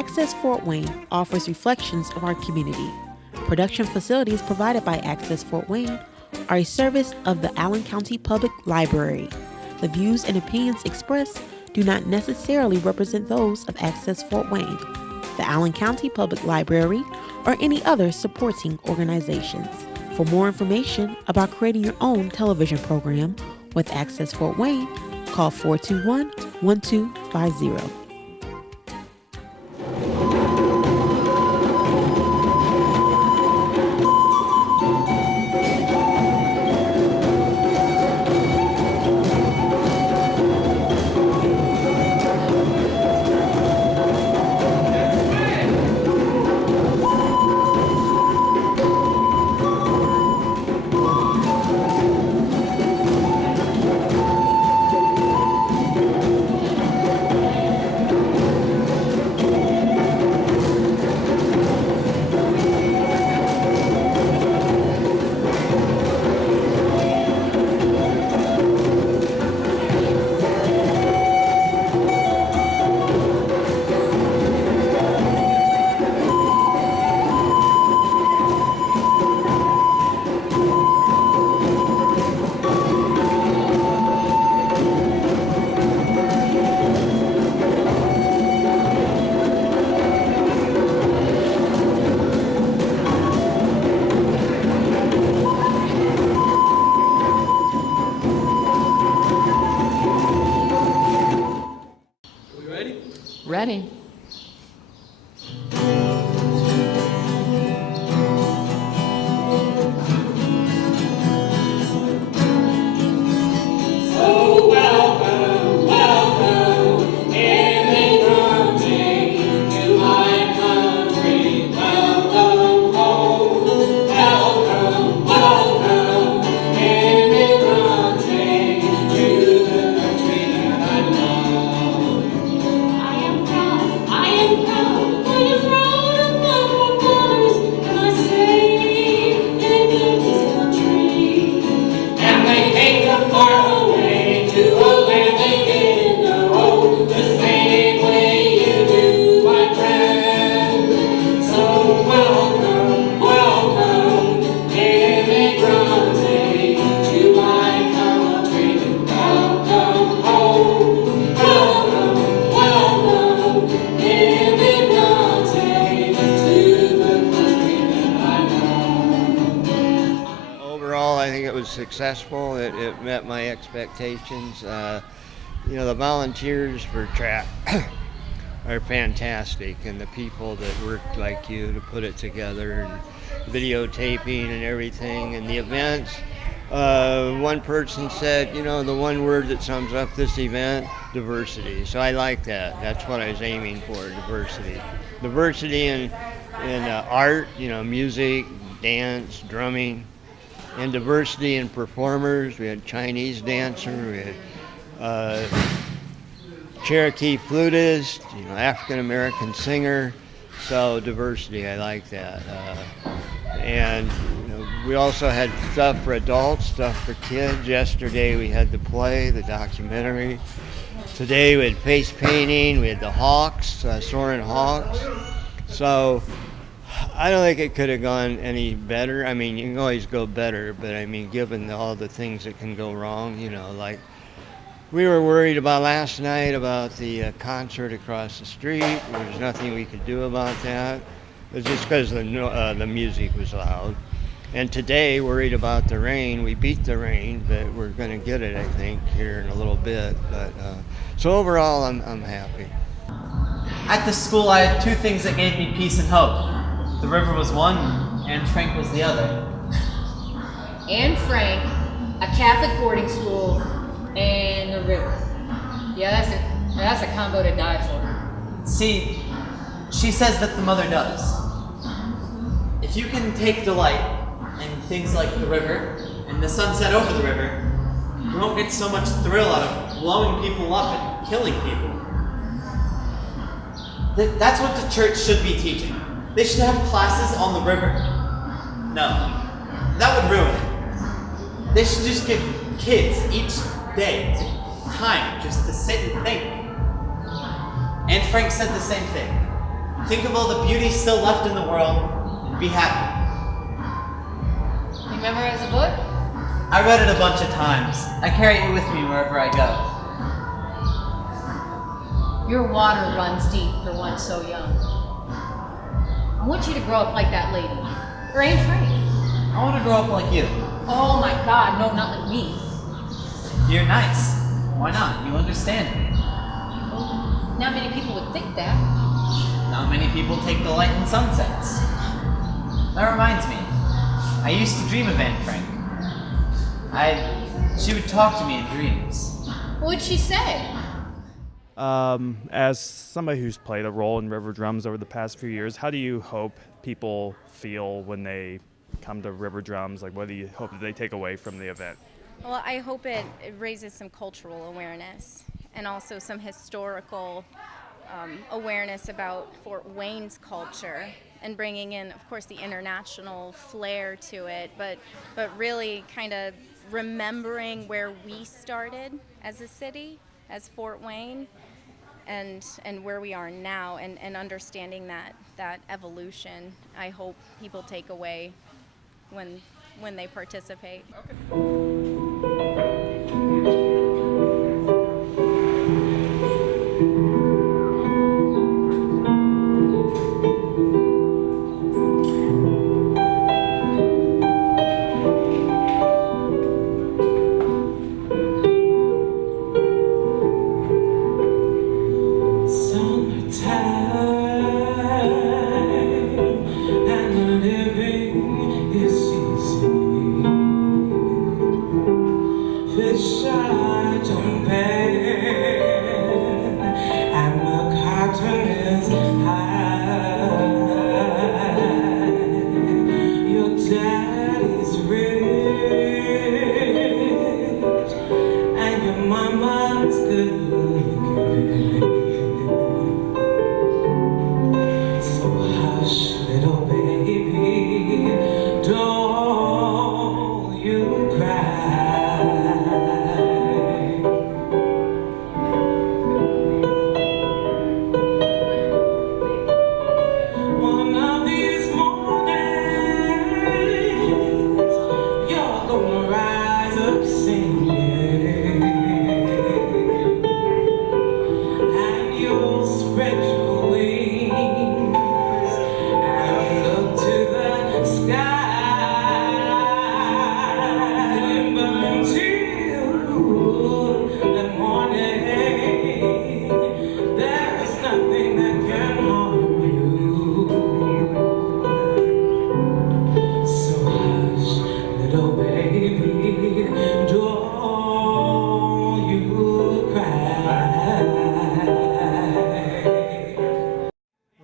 Access Fort Wayne offers reflections of our community. Production facilities provided by Access Fort Wayne are a service of the Allen County Public Library. The views and opinions expressed do not necessarily represent those of Access Fort Wayne, the Allen County Public Library, or any other supporting organizations. For more information about creating your own television program with Access Fort Wayne, call 421-1250. Ready. Successful. It met my expectations. The volunteers for track are fantastic, and the people that worked like you to put it together, and videotaping and everything, and the events. One person said, the one word that sums up this event, diversity. So I like that. That's what I was aiming for, diversity. Diversity in art, music, dance, drumming, and diversity in performers. We had Chinese dancer, we had Cherokee flutist, African American singer. So diversity, I like that. And we also had stuff for adults, stuff for kids. Yesterday we had the play, the documentary. Today we had face painting, we had the hawks, soaring hawks. So I don't think it could have gone any better. I mean, you can always go better, but I mean, given all the things that can go wrong, like we were worried about last night about the concert across the street. There was nothing we could do about that. It was just because the music was loud. And today, worried about the rain. We beat the rain, but we're going to get it, I think, here in a little bit. But so overall, I'm happy. At the school, I had two things that gave me peace and hope. The river was one, and Frank was the other. Anne Frank, a Catholic boarding school, and the river. Yeah, that's a combo to die for. See, she says that the mother does. If you can take delight in things like the river and the sunset over the river, you won't get so much thrill out of blowing people up and killing people. That's what the church should be teaching. They should have classes on the river. No, that would ruin it. They should just give kids each day time just to sit and think. And Frank said the same thing. Think of all the beauty still left in the world and be happy. You memorize the book? I read it a bunch of times. I carry it with me wherever I go. Your water runs deep for one so young. I want you to grow up like that lady. Or Aunt Frank. I want to grow up like you. Oh my God, no, not like me. You're nice. Why not? You understand me. Well, not many people would think that. Not many people take delight in sunsets. That reminds me. I used to dream of Aunt Frank. She would talk to me in dreams. What'd she say? As somebody who's played a role in Riverdrums over the past few years, how do you hope people feel when they come to Riverdrums? Like, what do you hope that they take away from the event? Well, I hope it raises some cultural awareness and also some historical awareness about Fort Wayne's culture and bringing in, of course, the international flair to it, but really kind of remembering where we started as a city, as Fort Wayne, and where we are now, and understanding that evolution. I hope people take away when they participate.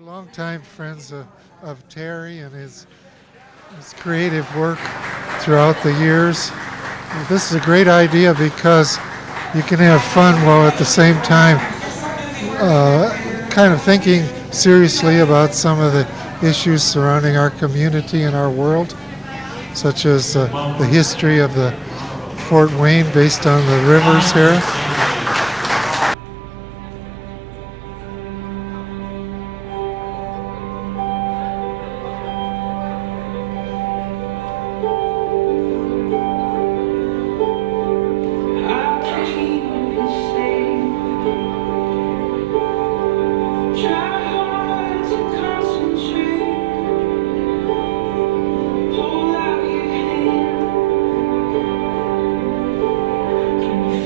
Longtime friends of Terry and his creative work throughout the years. This is a great idea because you can have fun while at the same time kind of thinking seriously about some of the issues surrounding our community and our world, such as the history of the Fort Wayne based on the rivers here.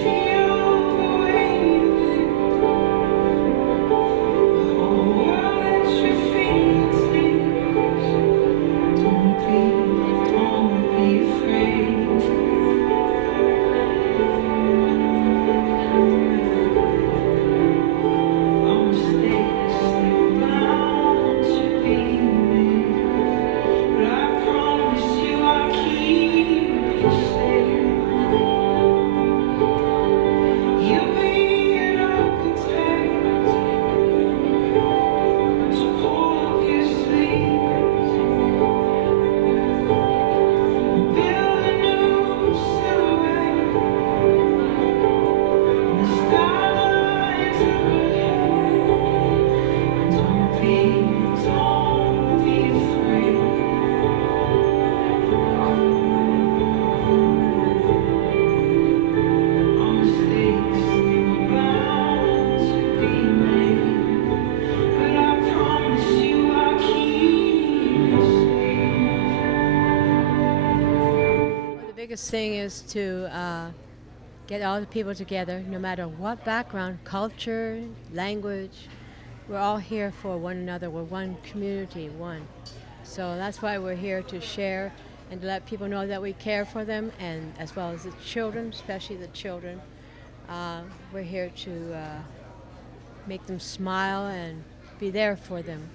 Feel biggest thing is to get all the people together, no matter what background, culture, language. We're all here for one another. We're one community, one. So that's why we're here, to share and to let people know that we care for them, and as well as the children, especially the children. We're here to make them smile and be there for them.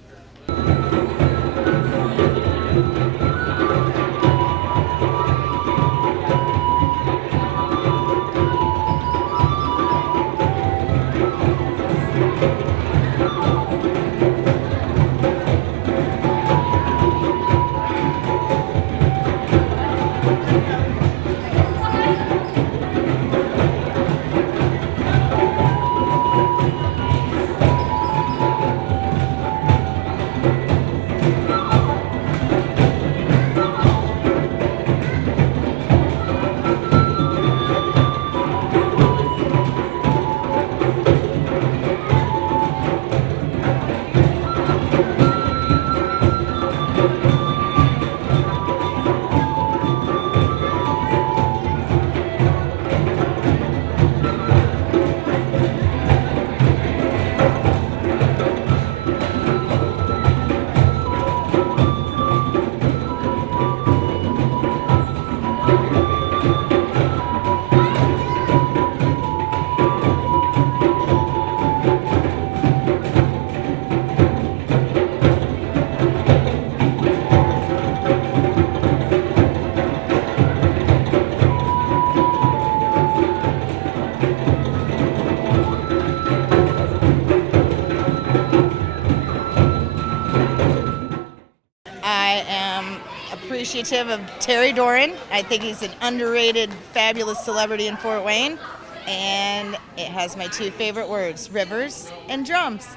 I am appreciative of Terry Doran. I think he's an underrated, fabulous celebrity in Fort Wayne. And it has my two favorite words, rivers and drums.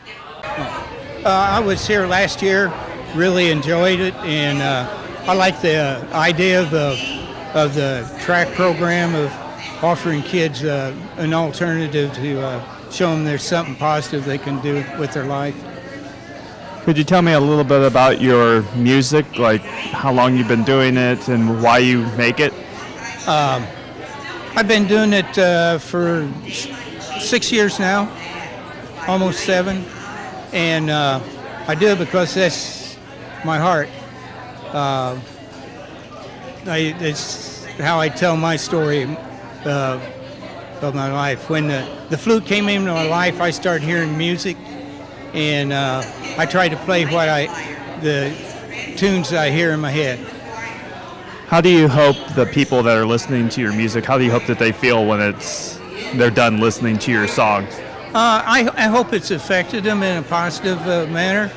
I was here last year, really enjoyed it, and I like the idea of the track program of offering kids an alternative to show them there's something positive they can do with their life. Could you tell me a little bit about your music, like how long you've been doing it and why you make it? I've been doing it for 6 years now, almost 7, and I do it because that's my heart. It's how I tell my story of my life. When the flute came into my life, I started hearing music, and I try to play the tunes I hear in my head. How do you hope the people that are listening to your music, how do you hope that they feel when they're done listening to your songs? I hope it's affected them in a positive manner.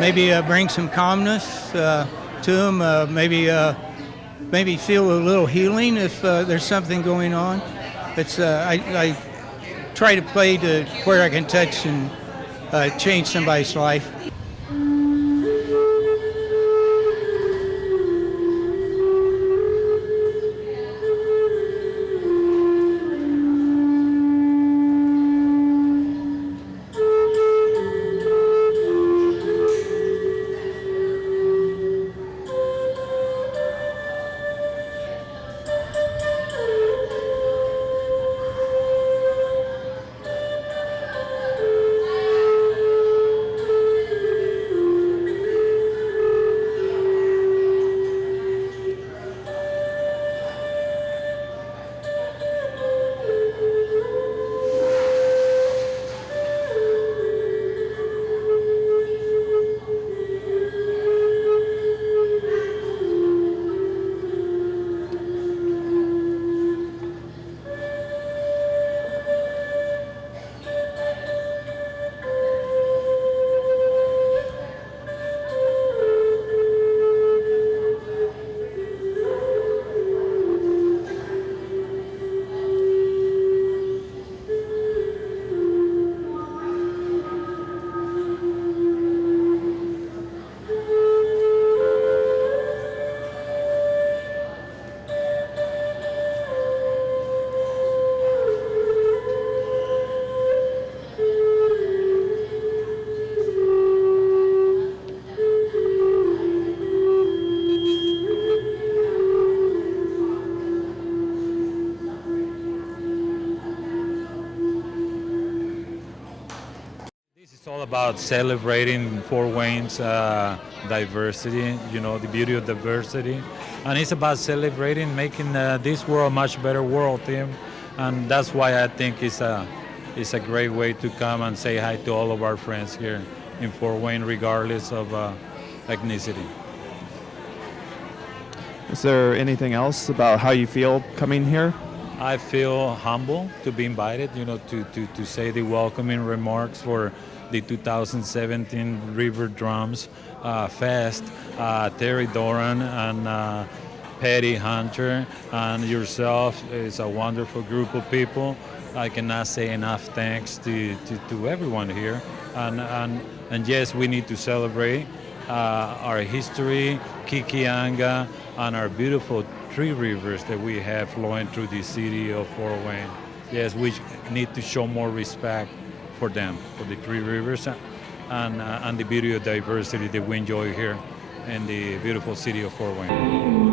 Maybe bring some calmness to them. Maybe feel a little healing if there's something going on. I try to play to where I can touch and change somebody's life. It's all about celebrating Fort Wayne's diversity, the beauty of diversity. And it's about celebrating, making this world a much better world, Tim. And that's why I think it's a great way to come and say hi to all of our friends here in Fort Wayne, regardless of ethnicity. Is there anything else about how you feel coming here? I feel humble to be invited, to say the welcoming remarks for the 2017 Riverdrums Fest. Terry Doran and Patty Hunter and yourself is a wonderful group of people. I cannot say enough thanks to everyone here. And yes, we need to celebrate our history, Kikianga, and our beautiful three rivers that we have flowing through the city of Fort Wayne. Yes, we need to show more respect for them, for the three rivers and the beauty of diversity that we enjoy here in the beautiful city of Fort Wayne.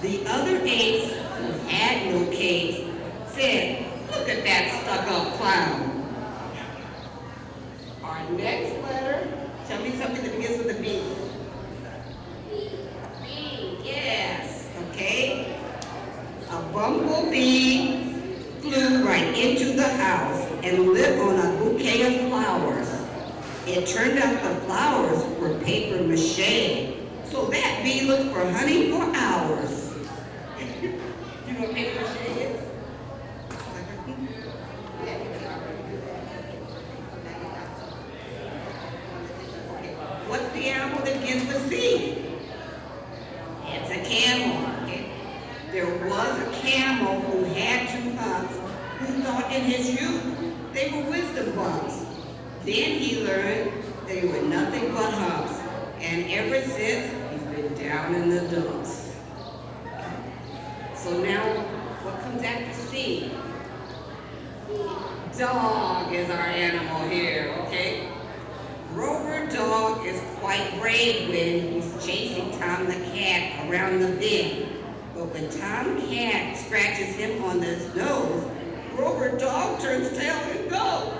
The other apes who had no capes said, "Look at that stuck-up clown." Our next letter, tell me something that begins with a B. B, yes, okay. A bumblebee flew right into the house and lit on a bouquet of flowers. It turned out the flowers were paper mache, so that bee looked for honey for hours. You know what paper mache is? What's the animal that begins with C? It's a camel. Okay. There was a camel who had two humps who thought in his youth they were wisdom bumps. Then he learned they were nothing but humps, and ever since he's been down in the dumps. So now, what comes after C? Dog is our animal here, okay? Rover Dog is quite brave when he's chasing Tom the Cat around the bend. But when Tom Cat scratches him on his nose, Rover Dog turns tail and goes.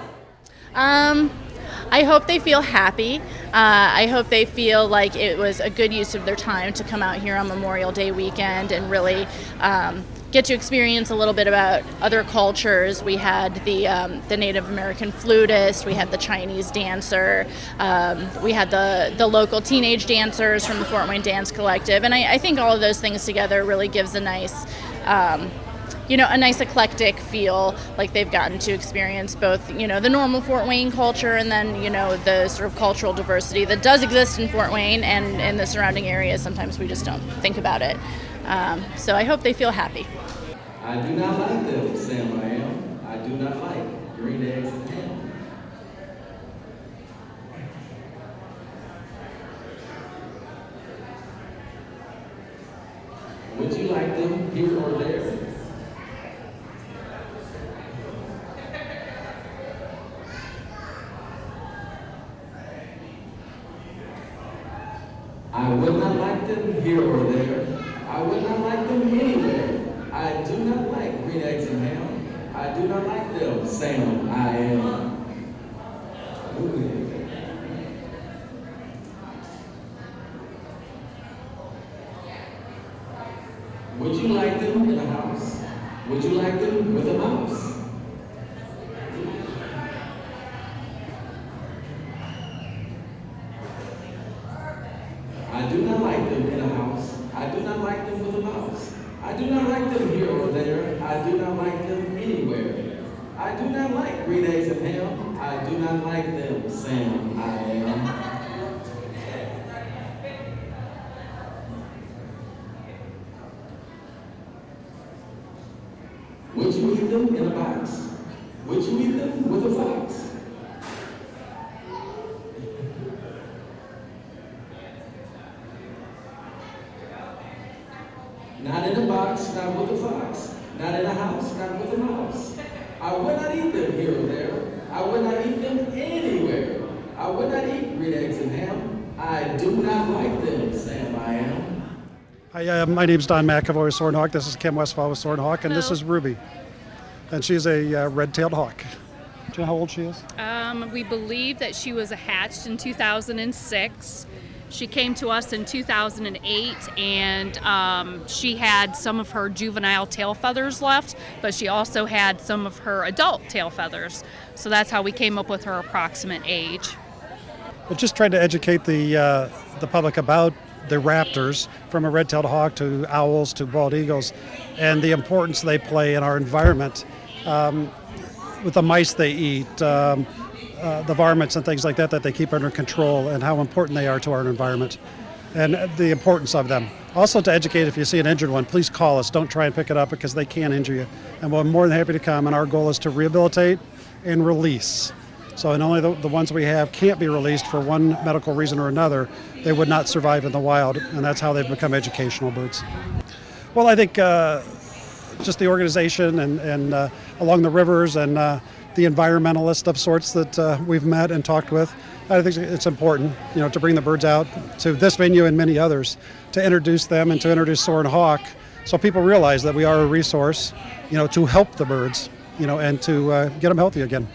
I hope they feel happy. I hope they feel like it was a good use of their time to come out here on Memorial Day weekend and really get to experience a little bit about other cultures. We had the Native American flutist, we had the Chinese dancer, we had the local teenage dancers from the Fort Wayne Dance Collective, and I think all of those things together really gives a nice a nice eclectic feel, like they've gotten to experience both, the normal Fort Wayne culture and then, the sort of cultural diversity that does exist in Fort Wayne and in the surrounding areas. Sometimes we just don't think about it. So I hope they feel happy. I do not like them, Sam, I am. I do not like green eggs and ham. Would you like them here or there? I would not like them here or there. I would not like them anywhere. I do not like green eggs and ham. I do not like them, Sam, I am. Would you like them in a house? Would you like them with a mouse? I do not like them in a house. I do not like them with a mouse. I do not like them here or there. I do not like them anywhere. I do not like green eggs and ham. I do not like them, Sam, I am. Would you eat them in a box? Would you eat them with a fox? Not in a box, not with a fox. Not in a house, not with a mouse. I would not eat them here or there. I would not eat them anywhere. I would not eat green eggs and ham. I do not like them, Sam, I am. Hi, my name's Don McAvoy with Soaring Hawk. This is Kim Westfall with Soaring Hawk, and this is Ruby. And she's a red-tailed hawk. Do you know how old she is? We believe that she was hatched in 2006. She came to us in 2008, and she had some of her juvenile tail feathers left, but she also had some of her adult tail feathers. So that's how we came up with her approximate age. But just trying to educate the public about the raptors, from a red-tailed hawk to owls to bald eagles, and the importance they play in our environment with the mice they eat, the varmints and things like that they keep under control, and how important they are to our environment and the importance of them. Also, to educate, if you see an injured one, please call us. Don't try and pick it up because they can injure you. And we're more than happy to come, and our goal is to rehabilitate and release. So, and only the ones we have can't be released for one medical reason or another. They would not survive in the wild, and that's how they've become educational birds. Well, I think just the organization and along the rivers and the environmentalists of sorts that we've met and talked with, I think it's important, to bring the birds out to this venue and many others, to introduce them and to introduce Soaring Hawk, so people realize that we are a resource, to help the birds, and to get them healthy again.